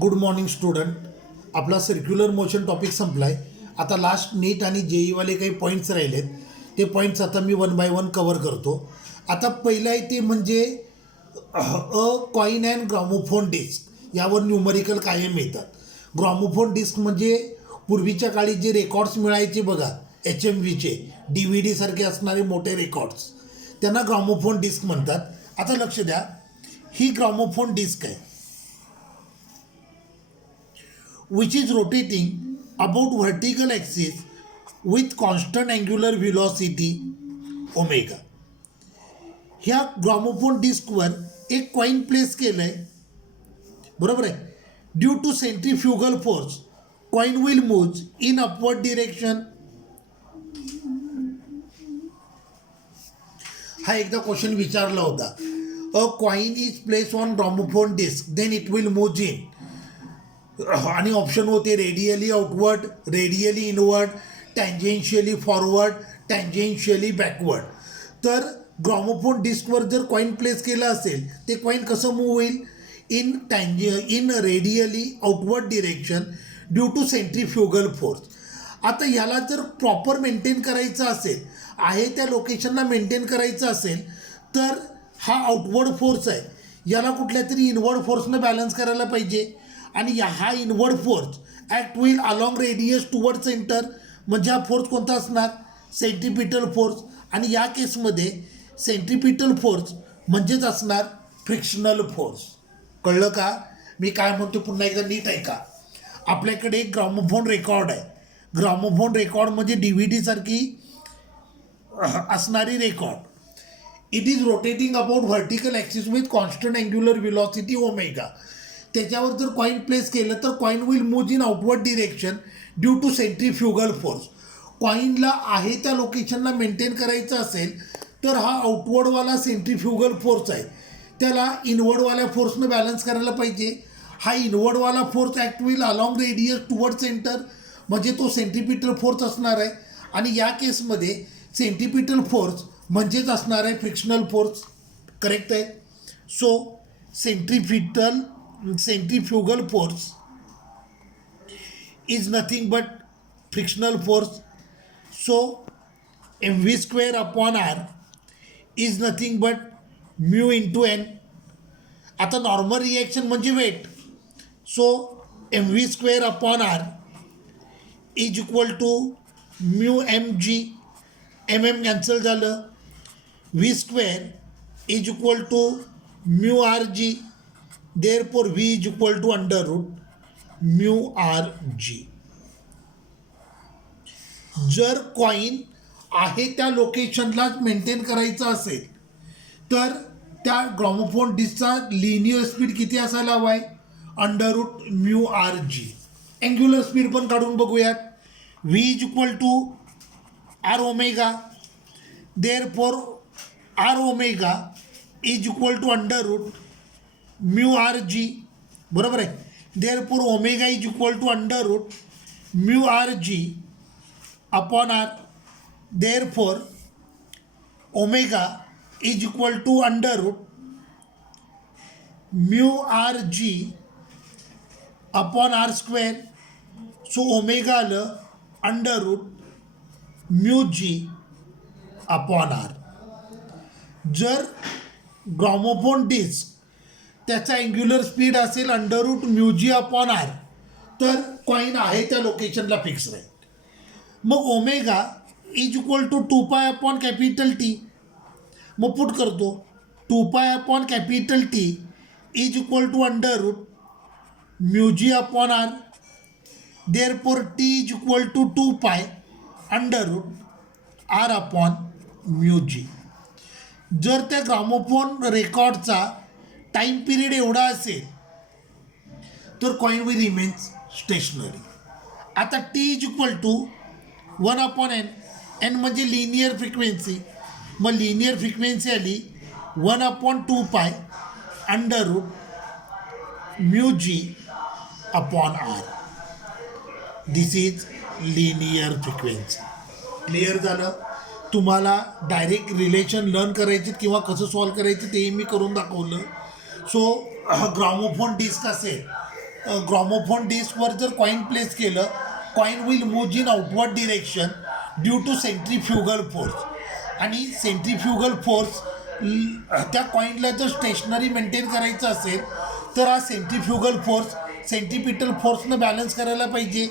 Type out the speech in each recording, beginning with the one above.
Good morning student. आपला circular motion topic संपला आहे. आता लास्ट नीट आणि जेईवाले काही पॉईंट्स राहिलेत. ते पॉईंट्स आता मी वन बाय वन कवर करतो. आता पहिलं आहे ते म्हणजे अ कॉईन अँड ग्रामोफोन डिस्क. यावर न्यूमरिकल कायम येतात. ग्रामोफोन डिस्क म्हणजे पूर्वीच्या काळी जे रेकॉर्ड्स मिळायचे बघा, HMVचे DVD सारखे असणारे मोठे रेकॉर्ड्स, त्यांना ग्रामोफोन डिस्क म्हणतात. आता लक्ष द्या, ही ग्रामोफोन डिस्क आहे which is rotating about vertical axis with constant angular velocity omega. ह्या ग्रामोफोन डिस्कवर एक कॉइन प्लेस केलं आहे, बरोबर आहे. Due to centrifugal force coin will move in upward direction. हा एकदा क्वेश्चन विचारला होता. A coin is place on gramophone disc then it will move in, आणि ऑप्शन होते radially outward, radially inward, tangentially forward, tangentially backward. तर gramophone डिस्कवर जर coin place केलं असेल ते कॉइन कसं मूव्ह होईल? In radially outward direction due to centrifugal force. आता ह्याला जर प्रॉपर मेंटेन करायचं असेल, आहे त्या लोकेशनला मेंटेन करायचं असेल, तर हा आउटवर्ड फोर्स आहे, याला कुठल्या तरी इनवर्ड फोर्सनं बॅलन्स करायला पाहिजे. आणि हा inward force act will along radius toward centre. म्हणजे हा फोर्स कोणता असणार? Centripetal force. आणि या केसमध्ये सेंट्रिपिटल फोर्स म्हणजेच असणार फ्रिक्शनल फोर्स. कळलं का? मी काय म्हणतो पुन्हा एकदा नीट ऐका. आपल्याकडे एक ग्रामोफोन रेकॉर्ड आहे. ग्रामोफोन रेकॉर्ड म्हणजे DVD सारखी असणारी record. It is rotating about vertical axis with constant angular velocity omega. त्याच्यावर जर कॉइन प्लेस केलं तर coin will move in outward direction due to centrifugal force. कॉइनला आहे त्या लोकेशनला मेंटेन करायचं असेल तर हा आउटवर्डवाला सेंट्रीफ्युगल फोर्स आहे, त्याला इनवर्डवाल्या फोर्सनं बॅलन्स करायला पाहिजे. हा इनवर्डवाला force act will along radius toward centre, म्हणजे तो सेंट्रिपिटल फोर्स असणार आहे. आणि या केसमध्ये सेंट्रिपिटल फोर्स म्हणजेच असणार आहे फ्रिक्शनल फोर्स. करेक्ट आहे. So centrifugal force is nothing but frictional force. So mv square upon r is nothing but mu into n. आता नॉर्मल रिएक्शन म्हणजे weight. So mv square upon r is equal to mu mg. Cancel झालं. v square is equal to mu rg. Therefore v is equal to under root mu rg. जर coin आहे त्या लोकेशनलाच maintain करायचं असेल तर त्या gramophone डिस्कचा linear speed किती असायला हवा आहे? Under root mu R G. Angular speed पण काढून बघूयात. v is equal to R omega. Therefore R omega is equal to under root mu R G, बरोबर आहे. Therefore omega is equal to under root mu R G upon R. Therefore omega is equal to under root mu R G upon R square. So omega आलं under root mu G upon R. जर gramophone disk त्याचा angular speed असेल under root mu G upon R, तर coin आहे त्या लोकेशनला fix राहील. मग omega is equal to 2π upon capital T. मग पुट करतो 2π upon capital T is equal to under root mu G upon R. Therefore T is equal to 2π under root R upon mu G. जर त्या gramophone रेकॉर्डचा time period एवढा असेल तर coin will remains stationary. आता T is equal to 1 upon N. N म्हणजे linear frequency. मग linear frequency आली 1 upon 2π under root mu G upon R. This is linear frequency. Clear झालं? तुम्हाला डायरेक्ट रिलेशन लर्न करायचे किंवा कसं सॉल्व करायचं तेही मी करून दाखवलं. सो ग्रामोफोन डिस्क असेल ग्रॉमोफोन डिस्कवर जर कॉईन प्लेस केलं, coin will move in outward direction due to centrifugal force. आणि सेंट्रीफ्युगल फोर्स त्या कॉईनला जर स्टेशनरी मेंटेन करायचं असेल तर हा सेंट्रीफ्युगल फोर्स सेंट्रीपिटल फोर्सनं बॅलन्स करायला पाहिजे.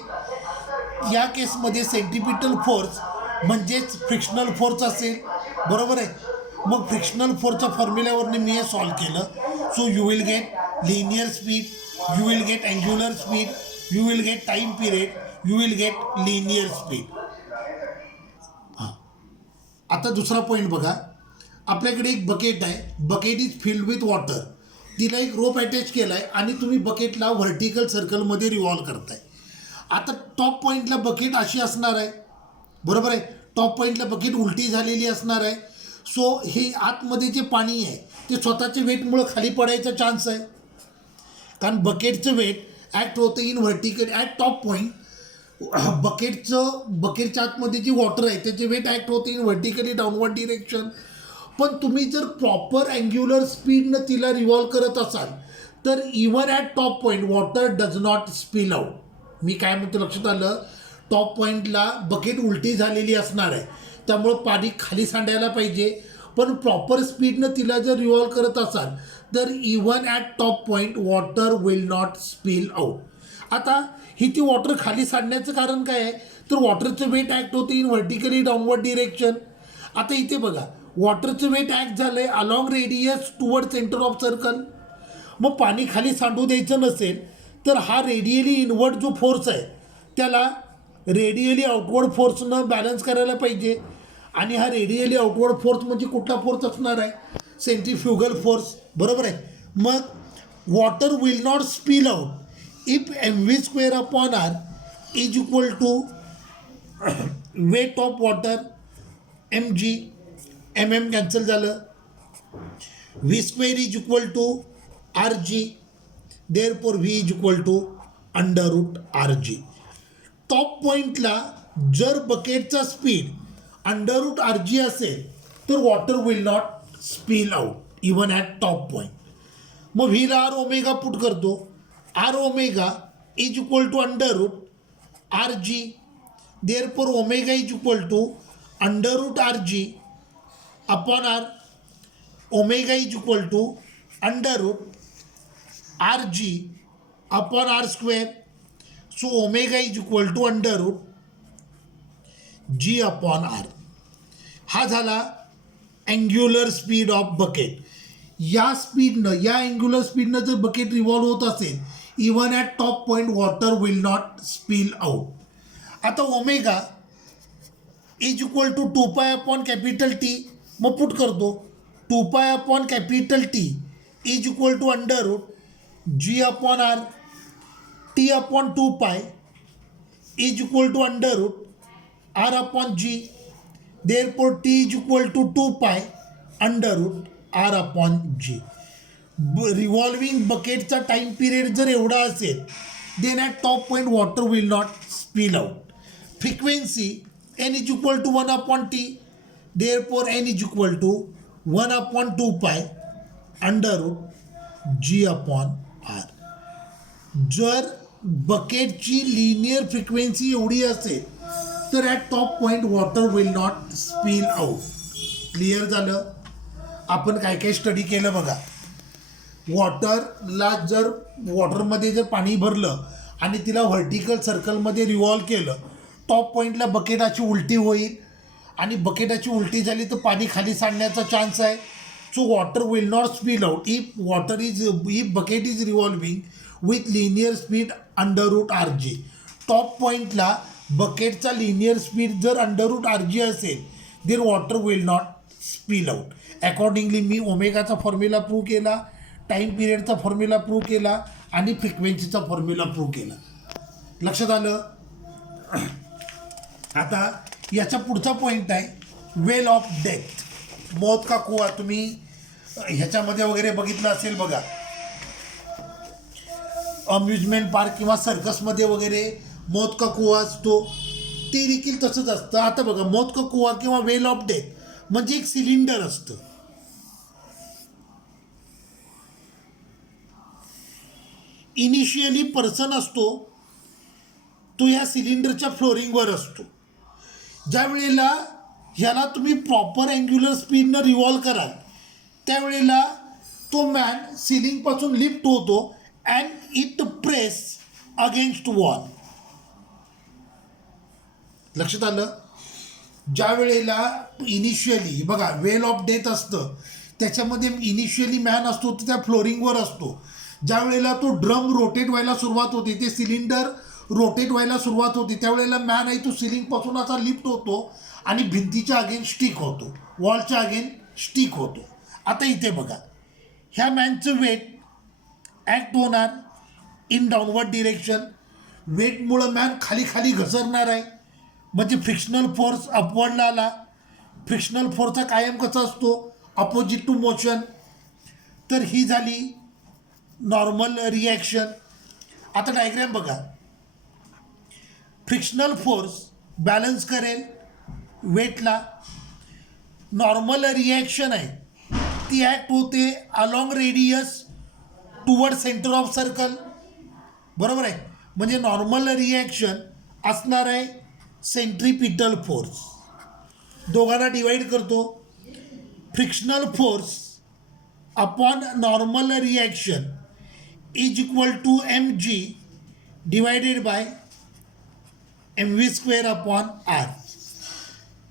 या केसमध्ये सेंट्रीपिटल फोर्स म्हणजेच फ्रिक्शनल फोर्स असेल, बरोबर आहे. मग फ्रिक्शनल फोर्सच्या फॉर्म्युल्यावरनं मी हे सॉल्व केलं. So you will get linear speed, you will get angular speed, you will get time period, you will get linear speed. हां, आता दुसरा पॉईंट बघा. आपल्याकडे एक बकेट आहे, bucket is filled with water. तिला एक रोप अटॅच केला आहे आणि तुम्ही बकेटला व्हर्टिकल सर्कलमध्ये रिव्हॉल्व करताय. आता टॉप पॉईंटला बकेट अशी असणार आहे, बरोबर आहे. टॉप पॉईंटला बकेट उलटी झालेली असणार आहे. सो हे आतमध्ये जे पाणी आहे ते स्वतःच्या वेटमुळं खाली पडायचा चान्स आहे, कारण बकेटचं वेट ॲक्ट होतं in vertical at top point. बकेटच्या आतमध्ये जी वॉटर आहे त्याचे वेट ॲक्ट होते इन व्हर्टिकली डाऊनवर्ड डिरेक्शन. पण तुम्ही जर प्रॉपर अँग्युलर स्पीडनं तिला रिव्हॉल्व करत असाल तर even at top point water does not spill out. मी काय म्हणतो लक्षात आलं, टॉप पॉईंटला बकेट उलटी झालेली असणार आहे, त्यामुळं पाणी खाली सांडायला पाहिजे. पण प्रॉपर स्पीडनं तिला जर रिव्हॉल्व करत असाल तर even at top point water will not spill out. आता ही ती वॉटर खाली सांडण्याचं कारण काय आहे, तर वॉटरचं वेट ॲक्ट होते इन व्हर्टिकली डाऊनवर्ड डिरेक्शन. आता इथे बघा, वॉटरचं वेट ॲक्ट झालं आहे along radius toward centre of circle. मग पाणी खाली सांडू द्यायचं नसेल तर हा रेडियली इनवर्ड जो फोर्स आहे त्याला रेडियली आउटवर्ड फोर्सनं बॅलन्स करायला पाहिजे. आणि हा रेडियली आउटवर्ड फोर्स म्हणजे कुठला फोर्स असणार आहे, सेंट्रीफ्युगल फोर्स, बरोबर आहे. मग water will not spill out if mv² upon r is equal to weight of water mg, mm cancel झालं, v² is equal to rg, therefore v is equal to √rg. Top पॉईंटला जर बकेटचा speed √rg असेल तर water will not spill out even at top point. मग व्हीला R omega put करतो, R omega is equal to √rg, therefore omega is equal to √rg upon R. Omega is equal to √rg upon r². So omega is equal to √g upon r. हा झाला angular speed of bucket. या स्पीडनं, या angular स्पीडनं जर bucket revolve होत असेल even at top point water will not spill out. आता omega is equal to 2π upon capital T. मग put करतो 2π upon capital T is equal to √g upon r. T upon 2π is equal to √r upon g, therefore T is equal to 2π √r upon g. Revolving बकेटचा time period जर एवढा असेल then at top point water will not spill out. Frequency n is equal to 1 upon t, therefore n is equal to 1 upon 2π √g upon r. जर बकेटची linear frequency एवढी असेल तर at top point water will not spill out. Clear झालं. आपण काय काय study केलं बघा. वॉटरमध्ये जर पाणी भरलं आणि तिला व्हर्टिकल सर्कलमध्ये रिव्हॉल्व केलं, टॉप पॉईंटला बकेटाची उलटी होईल आणि बकेटाची उलटी झाली तर पाणी खाली सांडण्याचा चान्स आहे. So water will not spill out if bucket is revolving with linear speed √rg. Top पॉईंटला बकेटचा लिनियर स्पीड जर √rg असेल then water will not spill out. Accordingly मी ओमेगाचा फॉर्म्युला प्रूव्ह केला, टाईम पिरियडचा फॉर्म्युला प्रूव्ह केला आणि फ्रिक्वेन्सीचा फॉर्म्युला प्रूव्ह केला. लक्षात आलं. आता याचा पुढचा पॉईंट आहे वेल ऑफ डेथ. मौत का कुआ. तुम्ही ह्याच्यामध्ये वगैरे बघितलं असेल बघा, अम्युजमेंट पार्क किंवा सर्कसमध्ये वगैरे मौत का कुआ असतो, ते देखील तसंच असतं. आता बघा, मौत का कुआ किंवा वेल ऑफ डेथ म्हणजे एक सिलेंडर असतं. इनिशियली पर्सन असतो तो या सिलेंडरच्या फ्लोरिंगवर असतो. ज्या वेळेला ह्याला तुम्ही प्रॉपर अँग्युलर स्पीडनं रिव्हॉल्व कराल त्यावेळेला तो मॅन सिलिंगपासून लिफ्ट होतो and it press against wall. लक्षात आलं. ज्या वेळेला इनिशियली बघा वेल ऑफ डेथ असतं त्याच्यामध्ये इनिशियली मॅन असतो तो त्या फ्लोरिंगवर असतो. ज्या वेळेला तो ड्रम रोटेट व्हायला सुरुवात होते ते सिलेंडर रोटेट व्हायला सुरुवात होती त्यावेळेला मॅन आहे तो सिलिंगपासून असा लिफ्ट होतो आणि भिंतीच्या अगेन स्टिक होतो, वॉलच्या अगेन स्टिक होतो. आता इथे बघा ह्या मॅनचं वेट ॲक्ट होणार इन डाऊनवर्ड डिरेक्शन. वेटमुळं मॅन खाली खाली घसरणार आहे म्हणजे फ्रिक्शनल फोर्स अपवर्डला आला. फ्रिक्शनल फोर्सचा कायम कसा असतो अपोजिट टू मोशन. तर ही झाली नॉर्मल रिॲक्शन. आता डायग्रॅम बघा. फ्रिक्शनल फोर्स बॅलन्स करेल वेटला. नॉर्मल रिॲक्शन आहे ती ॲक्ट होते along radius toward centre of circle. बरोबर आहे. म्हणजे नॉर्मल रिॲक्शन असणार आहे सेंट्रीपिटल फोर्स. दोघांना डिवाइड करतो. Frictional force upon normal reaction is equal to mg divided by mv² upon r.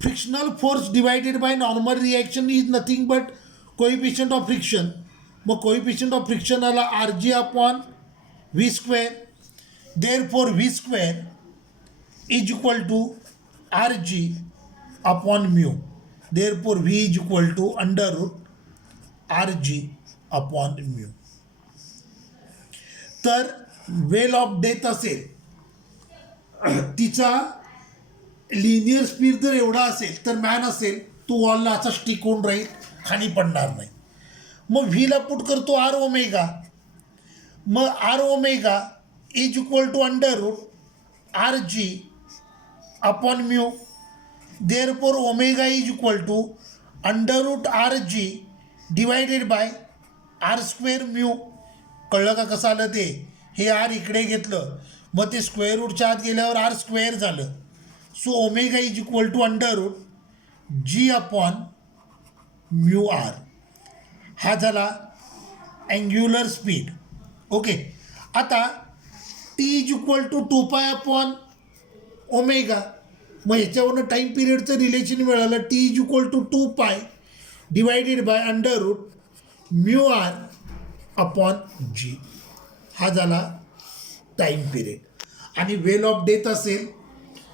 Frictional force divided by normal reaction is nothing but coefficient of friction. मग coefficient of friction आला rg upon v². Therefore v² is equal to rg upon mu. Therefore v is equal to under root rg upon mu. तर well of death असेल तिचा linear speed जर एवढा असेल तर man असेल तो वॉलला असा स्टिक होऊन राहील, खाली पडणार नाही. मग व्हीला पुट करतो आर ओमेगा. मग R omega is equal to under root R G upon mu. Therefore omega is equal to under root R G divided by r² mu. कळलं का कसं आलं ते. हे आर इकडे घेतलं मग ते स्क्वेअर रूटच्या आत गेल्यावर r² झालं. So omega is equal to under root G upon mu R. हा झाला अँग्युलर स्पीड. ओके. आता T is equal to 2π upon omega. मग ह्याच्यावरनं टाईम पिरियडचं रिलेशन मिळालं. T is equal to 2π divided by under root mu R upon G. हा झाला time period. आणि वेल ऑफ डेथ असेल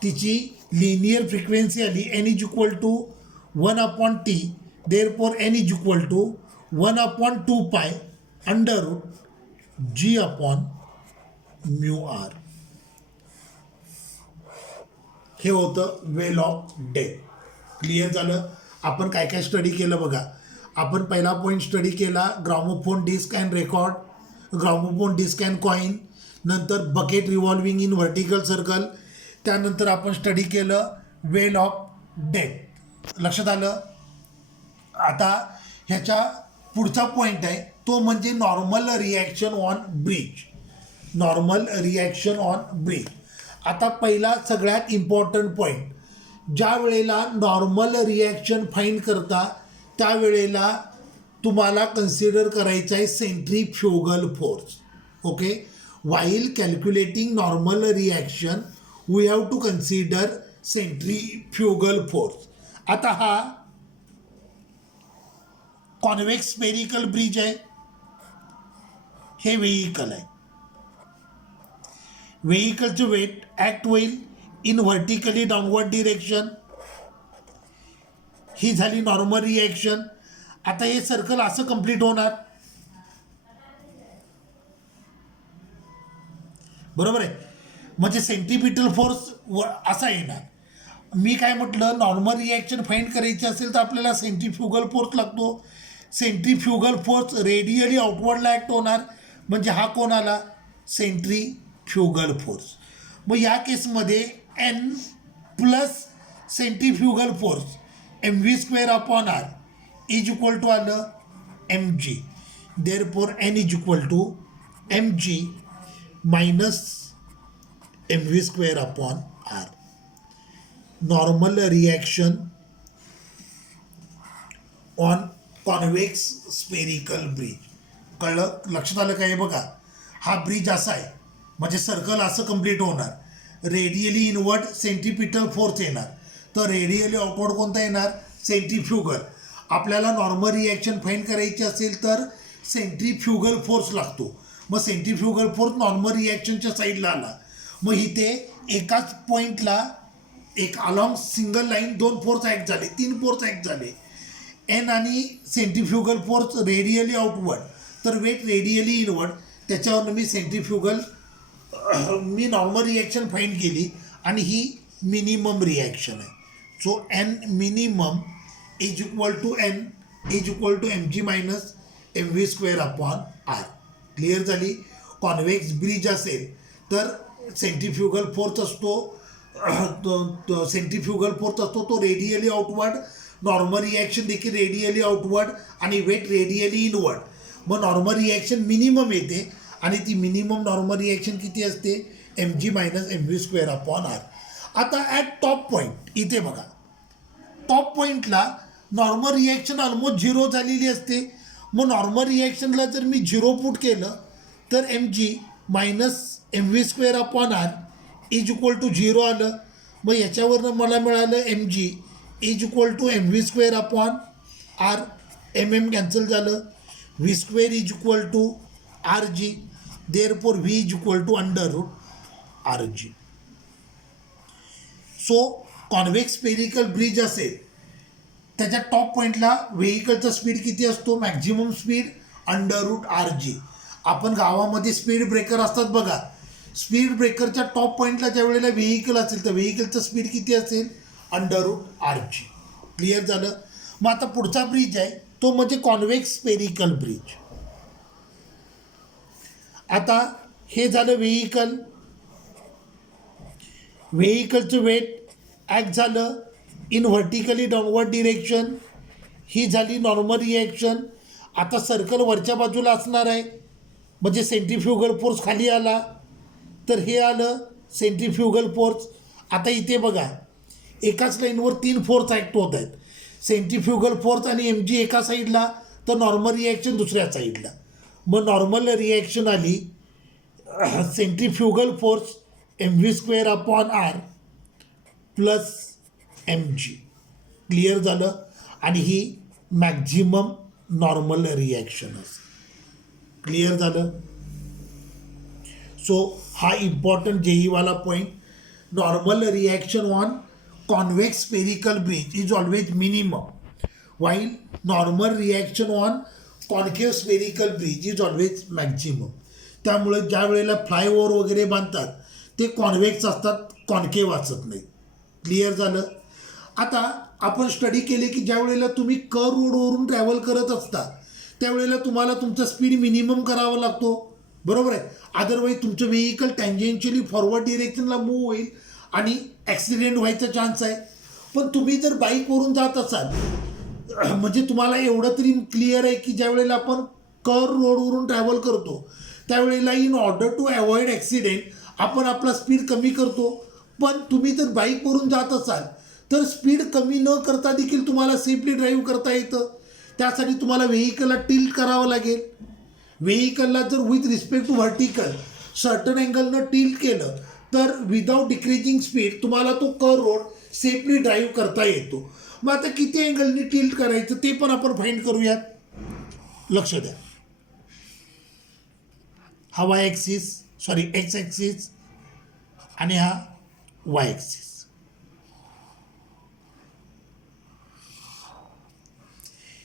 तिची लिनियर फ्रिक्वेन्सी आली N is equal to 1 upon T. Therefore N is equal to 1 upon 2π under root G upon mu R. हे होतं वेल of death. Clear झालं. आपण काय काय स्टडी केलं बघा. आपण पहिला पॉईंट स्टडी केला gramophone disc and record, gramophone disc and coin. नंतर bucket revolving in vertical circle. त्यानंतर आपण स्टडी केलं वेल ऑफ डेथ. लक्षात आलं. आता ह्याच्या पुढचा पॉईंट आहे तो म्हणजे normal reaction on bridge. Normal reaction on bridge. आता पहिला सगळ्यात इम्पॉर्टंट पॉईंट. ज्या वेळेला नॉर्मल रिॲक्शन फाईंड करता त्यावेळेला तुम्हाला कन्सिडर करायचं आहे centrifugal force. Okay. while calculating normal reaction we have to consider centrifugal force. आता हा कॉन्वेक्स स्पेरिकल ब्रिज आहे. हे व्हेइकल आहे. व्हेइकलचं वेट ॲक्ट होईल इन व्हर्टिकली डाऊनवर्ड डिरेक्शन. ही झाली नॉर्मल रिॲक्शन. आता हे सर्कल असं कंप्लीट होणार. बरोबर आहे. म्हणजे सेंट्रीपिटल फोर्स असा येणार. मी काय म्हटलं नॉर्मल रिॲक्शन फाइंड करायची असेल तर आपल्याला सेंट्रीफ्युगल फोर्स लागतो. सेंट्रीफ्युगल फोर्स रेडियली आउटवर्डला ॲक्ट होणार म्हणजे हा कोण आला सेंट्रीफ्युगल फोर्स. मग या केसमध्ये N plus centrifugal force mv² upon R is equal to आलं mg. Therefore N is equal to mg minus M V square upon R. Normal reaction on convex spherical bridge. कळलं? लक्षात आलं काय? बघा, हा ब्रिज असा आहे, म्हणजे सर्कल असं कंप्लीट होणार. रेडियली इनवर्ड सेंट्रिपिटल फोर्स येणार, तर रेडियली आउटवर्ड कोणता येणार? सेंट्रीफ्युगल. आपल्याला नॉर्मल रिॲक्शन फाईंड करायची असेल तर सेंट्रीफ्युगल फोर्स लागतो. मग सेंट्रीफ्युगल फोर्स नॉर्मल रिॲक्शनच्या साईडला आला. मग इथे एकाच पॉईंटला एक along single line 2 force act झाले, 3 फोर्स ॲक्ट झाले. एन आणि सेंट्रीफ्युगल फोर्स रेडियली आउटवर्ड, तर वेट रेडियली इनवर्ड. त्याच्यावरनं मी सेंट्रीफ्युगल मी नॉर्मल रिॲक्शन फाईंड केली आणि ही मिनिमम रिॲक्शन आहे. So N minimum is equal to N is equal to M G minus M V square upon R. Clear झाली? Convex bridge असेल तर सेंट्रीफ्युगल फोर्स असतो, सेंट्रीफ्युगल फोर्स असतो तो रेडियली आउटवर्ड. नॉर्मल रिॲक्शन देखील radially outward आणि weight radially inward. मग normal reaction minimum येते आणि ती मिनिमम नॉर्मल रिॲक्शन किती असते? M G minus M V square upon R. आता ॲट टॉप पॉईंट इथे बघा, टॉप पॉईंटला नॉर्मल रिॲक्शन ऑलमोस्ट 0 झालेली असते. मग नॉर्मल रिॲक्शनला जर मी 0 पुट केलं तर M G minus M V square upon R is equal to 0 आलं. मग याच्यावरनं मला मिळालं M G is equal to M V square upon R. M M cancel झालं. V square is equal to R G. Therefore V is equal to under root R G. So convex spherical bridge असेल त्याच्या top पॉईंटला व्हेकलचा speed किती असतो? Maximum speed under root R G. आपण गावामध्ये speed breaker असतात बघा, स्पीड ब्रेकरच्या टॉप पॉईंटला ज्या वेळेला व्हेकल असेल तर व्हेकलचं स्पीड किती असेल? Under root R G. Clear झालं? मग आता पुढचा ब्रिज आहे तो म्हणजे कॉन्व्हेक्स स्पेरिकल ब्रिज. आता हे झालं व्हेकल, व्हेकलचं वेट ॲक्ट झालं इन व्हर्टिकली डाऊनवर्ड डिरेक्शन. ही झाली नॉर्मल रिॲक्शन. आता सर्कल वरच्या बाजूला असणार आहे, म्हणजे सेंट्रीफ्युगल फोर्स खाली आला तर हे आलं सेंट्रीफ्युगल फोर्स. आता इथे बघा, एकाच लाईनवर 3 फोर्स ॲक्ट होत आहेत. सेंट्रीफ्युगल फोर्स आणि एम जी एका साईडला तर नॉर्मल रिॲक्शन दुसऱ्या साईडला. मग नॉर्मल रिॲक्शन आली centrifugal force M V square upon R plus M G. Clear झालं? आणि ही मॅक्झिमम नॉर्मल रिॲक्शन असेल. क्लिअर झालं? सो हा इम्पॉर्टंट जेईवाला point. Normal reaction on convex spherical bridge is always minimum, while normal reaction on concave spherical bridge is always maximum. त्यामुळे ज्या वेळेला फ्लायओव्हर वगैरे बांधतात ते कॉन्व्हेक्स असतात, कॉन्केव्ह असत नाही. क्लिअर झालं? आता आपण स्टडी केले की ज्या वेळेला तुम्ही कर्व रोडवरून ट्रॅव्हल करत असता त्यावेळेला तुम्हाला तुमचा स्पीड मिनिमम करावा लागतो, बरोबर आहे? अदरवाईज तुमचं व्हेकल टँजेन्शियली फॉरवर्ड डिरेक्शनला मूव्ह होईल आणि ॲक्सिडेंट व्हायचा चान्स आहे. पण तुम्ही जर बाईकवरून जात असाल म्हणजे तुम्हाला एवढं तरी क्लिअर आहे की ज्या वेळेला आपण कर्व रोडवरून ट्रॅव्हल करतो त्यावेळेला in order to avoid accident आपण आपला स्पीड कमी करतो. पण तुम्ही जर बाईकवरून जात असाल तर स्पीड कमी न करता देखील तुम्हाला सेफली ड्राईव्ह करता येतं. त्यासाठी तुम्हाला व्हेकलला टिल्ट करावं लागेल. व्हेकलला जर with respect to vertical certain अँगलनं टिल्ट केलं तर विदाऊट डिक्रीजिंग स्पीड तुम्हाला तो कर्व रोड सेफली ड्राईव्ह करता येतो. मग आता किती अँगलनी टिल्ट करायचं ते पण आपण फाईंड करूयात. लक्ष द्या, हा Y axis sorry x axis आणि हा वाय ॲक्सिस.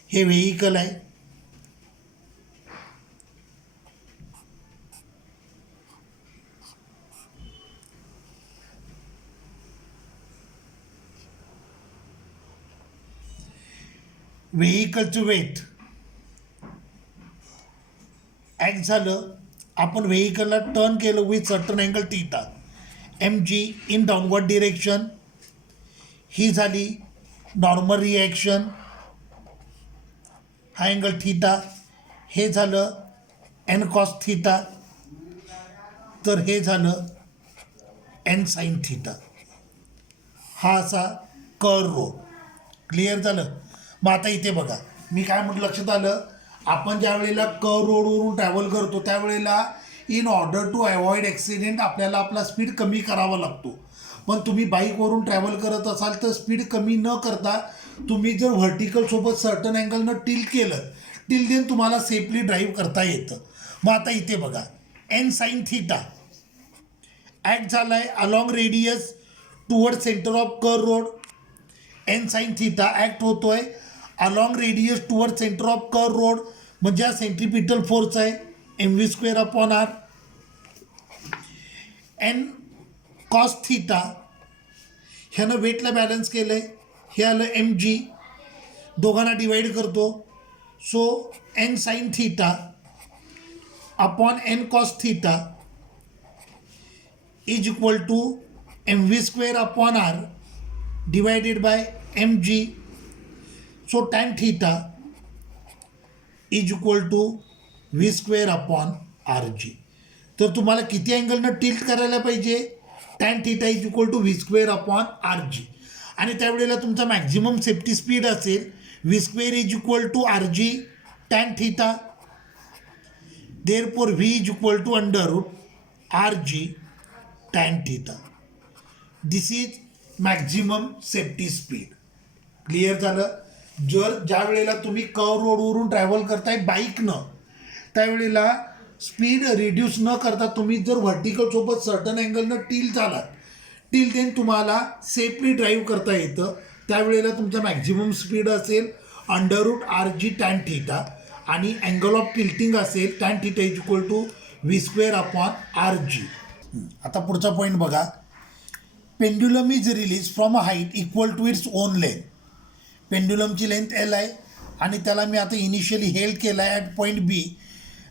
हे व्हेकल आहे, व्हेकलचं वेट ॲक्ट झालं. आपण व्हेकलला टर्न केलं with certain angle theta, M G in downward direction. ही झाली नॉर्मल रिॲक्शन, हा अँगल थीटा. हे झालं एन कॉस थीटा. तर हे झालं एन साईन थिटा. हा असा कर रोड. क्लिअर झालं. मग आता इथे बघा, मी काय म्हटलं लक्षात आलं, आपण ज्या वेळेला कर रोडवरून ट्रॅव्हल करतो त्यावेळेला in order to avoid accident आपल्याला आपला स्पीड कमी करावा लागतो. पण तुम्ही बाईकवरून ट्रॅव्हल करत असाल तर स्पीड कमी न करता तुम्ही जर व्हर्टिकलसोबत सर्टन अँगलनं टिल्ट केलं, टिल देन तुम्हाला सेफली ड्राईव्ह करता येतं. मग आता इथे बघा, एन साईन थिटा ॲक्ट झाला आहे along radius toward centre of curve road. N sine theta act होतो आहे along radius toward centre of curve road, म्हणजे हा सेंट्रिपिटल फोर्स आहे mv² upon R. N cos theta ह्यानं वेटला बॅलन्स केलं आहे, हे आलं mg, दोघांना डिवाईड करतो. So N sine theta upon N cos theta is equal to mv² upon R divided by mg. So tan theta is equal to v² upon R G. तर तुम्हाला किती अँगलनं टिल्ट करायला पाहिजे, tan theta is equal to v² upon R G. आणि त्यावेळेला तुमचा maximum safety speed असेल v² is equal to R G tan theta. Therefore v is equal to under root R G tan theta. This is maximum safety speed. Clear झालं. जर ज्या वेळेला तुम्ही curve रोडवरून ट्रॅव्हल करताय बाईकनं, त्यावेळेला स्पीड रिड्यूस न करता तुम्ही जर व्हर्टिकलसोबत सर्टन अँगलनं टिल झालात, टिल देन तुम्हाला सेफली ड्राईव्ह करता येतं. त्यावेळेला तुमचा मॅक्झिमम स्पीड असेल under root R G tan theta आणि अँगल ऑफ टिल्टिंग असेल tan theta is equal to v² upon R G. आता पुढचा पॉईंट बघा, pendulum is release from a height equal to its own length. पेंड्युलमची length L आहे आणि त्याला मी आता इनिशियली हेल्ड केला आहे at point B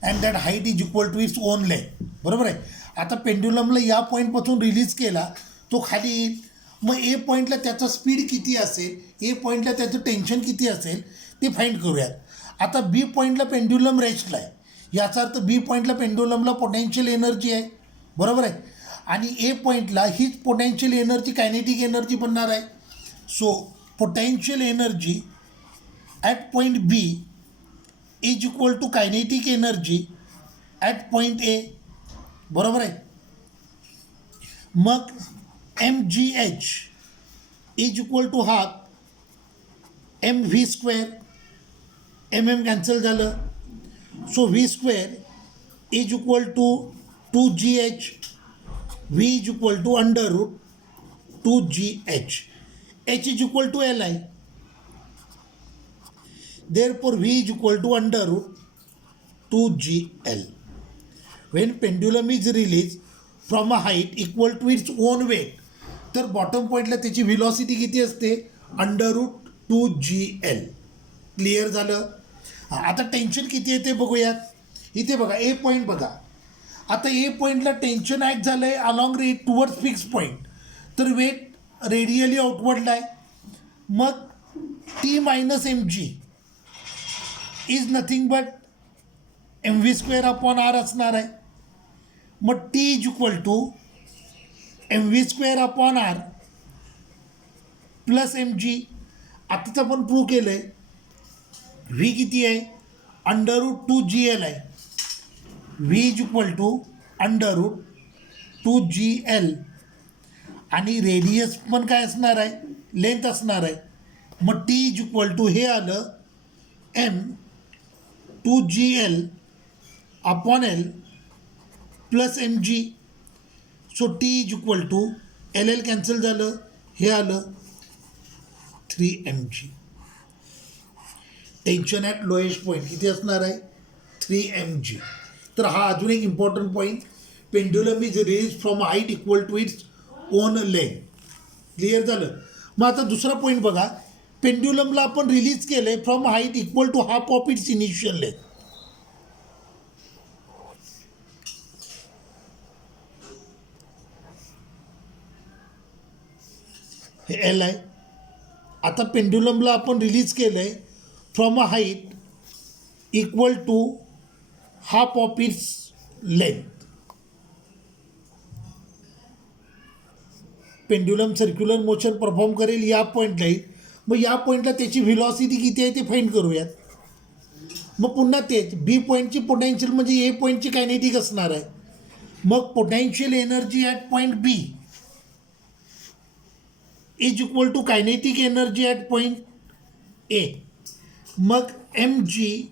and that height is equal to its own length. बरोबर आहे. आता पेंड्युलमला या पॉईंटपासून रिलीज केला, तो खाली येईल. मग ए पॉईंटला त्याचा स्पीड किती असेल, ए पॉईंटला त्याचं टेन्शन किती असेल ते फाईंड करूयात. आता बी पॉईंटला पेंड्युलम रेस्टला आहे, याचा अर्थ बी पॉईंटला पेंड्युलमला पोटेन्शियल एनर्जी आहे. बरोबर आहे. आणि ए पॉईंटला हीच पोटेन्शियल एनर्जी कायनेटिक एनर्जी बनणार आहे. So potential energy at point B is equal to kinetic energy at point A. बरोबर आहे. मग mgh is equal to half mv², mm cancel झालं. So v² is equal to 2gh, v is equal to under root 2gh, h is equal to l आहे. देअरफॉर v is equal to under root 2gl. When pendulum is release from a height equal to its own weight, तर bottom पॉईंटला त्याची velocity किती असते, under root 2gl. Clear झालं. आता tension किती आहे ते बघूयात. इथे बघा ए पॉईंट बघा. आता ए पॉईंटला टेन्शन ॲक्ट झालं आहे अलॉंग टुवर्ड्स फिक्स पॉईंट, तर वेट रेडियली आउटवर्डला आहे. मग T minus mg is nothing but mv² upon R असणार आहे. मग T is equal to mv² upon R plus mg. आताच आपण प्रूव्ह केलं आहे. व्ही किती आहे, अंडर रूट 2gl आहे. V is equal to under root 2gl आणि रेडियस पण काय असणार आहे, लेंथ असणार आहे. मग टी इज इक्वल टू हे आलं m 2gl upon l plus mg. So T is equal to LL cancel झालं, हे आलं 3mg. Tension at lowest point किती असणार आहे, 3mg. तर हा अजून एक important point, pendulum is release from height equal to its own length. Clear झालं. मग आता दुसरा पॉईंट बघा, पेंड्युलमला आपण रिलीज केले from height equal to half of its initial length. हे एल आहे. आता पेंड्युलमला आपण रिलीज केलं आहे from a height equal to half of its length. Pendulum circular motion perform करेल या पॉईंटला येईल. मग या पॉईंटला त्याची व्हिलॉसिटी किती आहे ते फाइंड करूयात. मग पुन्हा तेच बी पॉईंटची पोटेन्शियल म्हणजे ए पॉईंटची कायनेटिक असणार आहे. मग potential energy at point B is equal to kinetic energy at point A. मग M G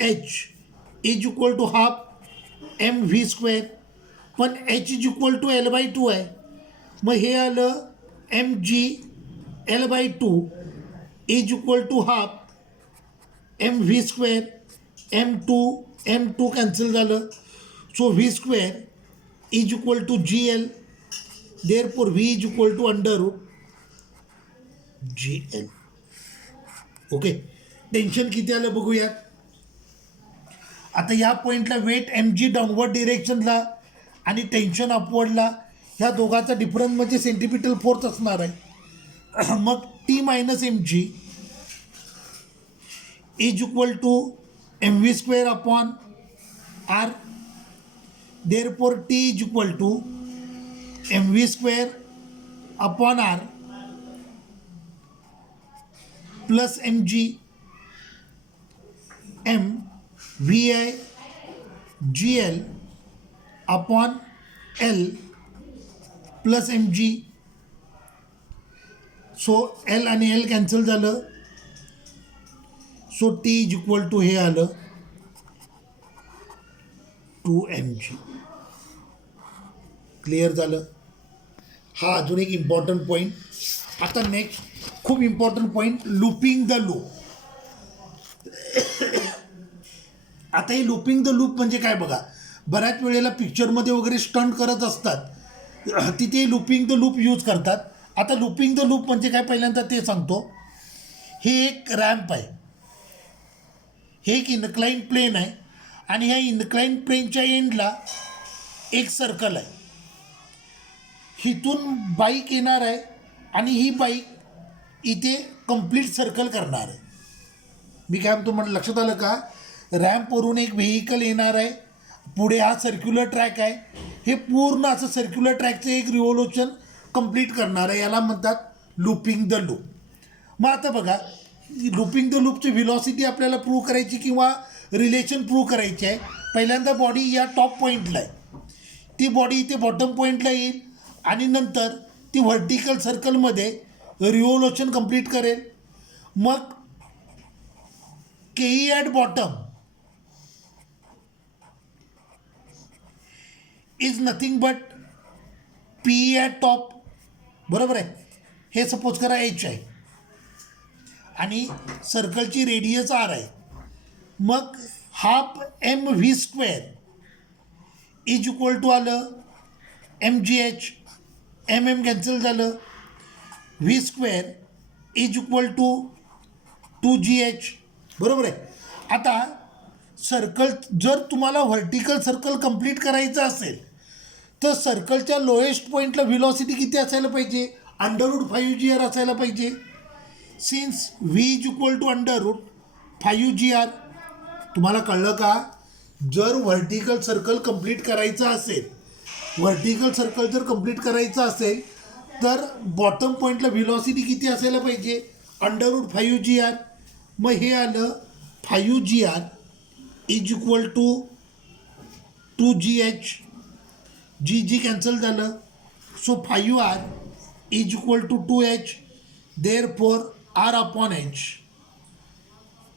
H is equal to half M V square, पण H is equal to L/2 आहे. मग हे आलं M G L/2 is equal to half M V square. M2 cancel झालं. So V square is equal to GL. Therefore V is equal to under GL. Okay, tension किती आलं बघूयात. आता या पॉईंटला वेट mg डाऊनवर्ड डिरेक्शनला आणि tension अपवर्डला, ह्या दोघांचा डिफरन्स म्हणजे सेंटिपिटल फोर्स असणार आहे. मग T minus mg is equal to mv square upon r. Therefore T is equal to mv square upon r plus mg m VI GL upon L plus mg. So L आणि L cancel झालं. So T is equal to हे आलं 2mg. Clear झालं. हा अजून एक important point. आता next खूप important point, looping the loop. आता हे लूपिंग द लूप म्हणजे काय बघा, बऱ्याच वेळेला पिक्चरमध्ये वगैरे स्टंट करत असतात, तिथे लूपिंग द लूप यूज करतात. आता लूपिंग द लूप म्हणजे काय पहिल्यांदा ते सांगतो. हे एक रॅम्प आहे, हे एक इन्क्लाइन प्लेन आहे आणि ह्या इन्क्लाइन प्लेनच्या एंडला एक सर्कल आहे. हिथून बाईक येणार आहे आणि ही बाईक इथे कंप्लीट सर्कल करणार आहे. मी काय म्हणतो म्हटलं, लक्षात आलं का. रॅम्पवरून एक व्हेकल येणार आहे, पुढे हा सर्क्युलर ट्रॅक आहे, हे पूर्ण असं सर्क्युलर ट्रॅकचं एक रिव्होल्युशन कंप्लीट करणार आहे. याला म्हणतात लूपिंग द लूप. मग आता बघा, लूपिंग द लूपची व्हिलॉसिटी आपल्याला प्रूव्ह करायची किंवा रिलेशन प्रूव्ह करायची आहे. पहिल्यांदा बॉडी या टॉप पॉईंटला आहे, ती बॉडी इथे बॉटम पॉईंटला येईल आणि नंतर ती व्हर्टिकल सर्कलमध्ये रिव्होल्युशन कंप्लीट करेल. मग KE at bottom is nothing but PE at top. बरोबर आहे. हे सपोज करा H आहे आणि सर्कलची रेडियस R आहे. मग half MV square is equal to आलं MGH. MM कॅन्सल झालं. V square is equal to 2GH. बरोबर आहे. आता सर्कल जर तुम्हाला व्हर्टिकल सर्कल कंप्लीट करायचं असेल तर सर्कलच्या लोएस्ट पॉईंटला व्हिलॉसिटी किती असायला पाहिजे, √5GR असायला पाहिजे. Since V is equal to √5GR. तुम्हाला कळलं का. जर व्हर्टिकल सर्कल कंप्लीट करायचं असेल, व्हर्टिकल सर्कल जर कंप्लीट करायचं असेल तर बॉटम पॉईंटला व्हिलॉसिटी किती असायला पाहिजे, √5GR. मग हे आलं 5GR is equal to 2GH. G cancel झालं. So 5R is equal to 2H. Therefore R upon H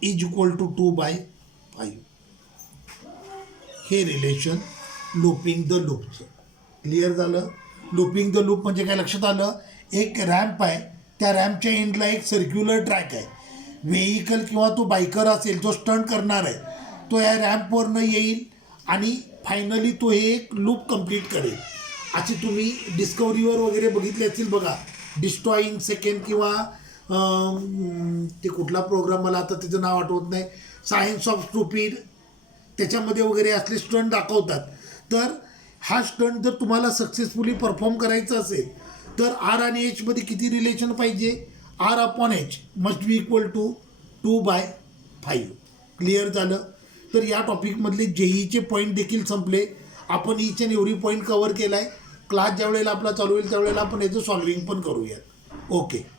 is equal to 2/5. हे रिलेशन लूपिंग द लूपचं. क्लिअर झालं. लूपिंग द लूप म्हणजे काय लक्षात आलं. एक रॅम्प आहे, त्या रॅम्पच्या एंडला एक सर्क्युलर ट्रॅक आहे. व्हेकल किंवा तो बायकर असेल जो स्टंट करणार आहे, तो या रॅम्पवरनं येईल आणि फायनली तो हे एक लूप कंप्लीट करेल. असे तुम्ही डिस्कवरीवर वगैरे बघितले असतील बघा, डिस्ट्रॉय इन सेकंड किंवा ते कुठला प्रोग्राम मला आता त्याचं नाव आठवत नाही, सायन्स ऑफ स्टुपिड, त्याच्यामध्ये वगैरे असले स्टंट दाखवतात. तर हा स्टंट जर तुम्हाला सक्सेसफुली परफॉर्म करायचा असेल तर R आणि H मध्ये किती रिलेशन पाहिजे, R upon H must be equal to 2/5. Clear झालं. तर या टॉपिकमधले JEEचे पॉईंट देखील संपले. आपण each and every point cover केला आहे. क्लास ज्या वेळेला आपला चालू होईल त्यावेळेला आपण याचं सॉल्विंग पण करूयात. ओके.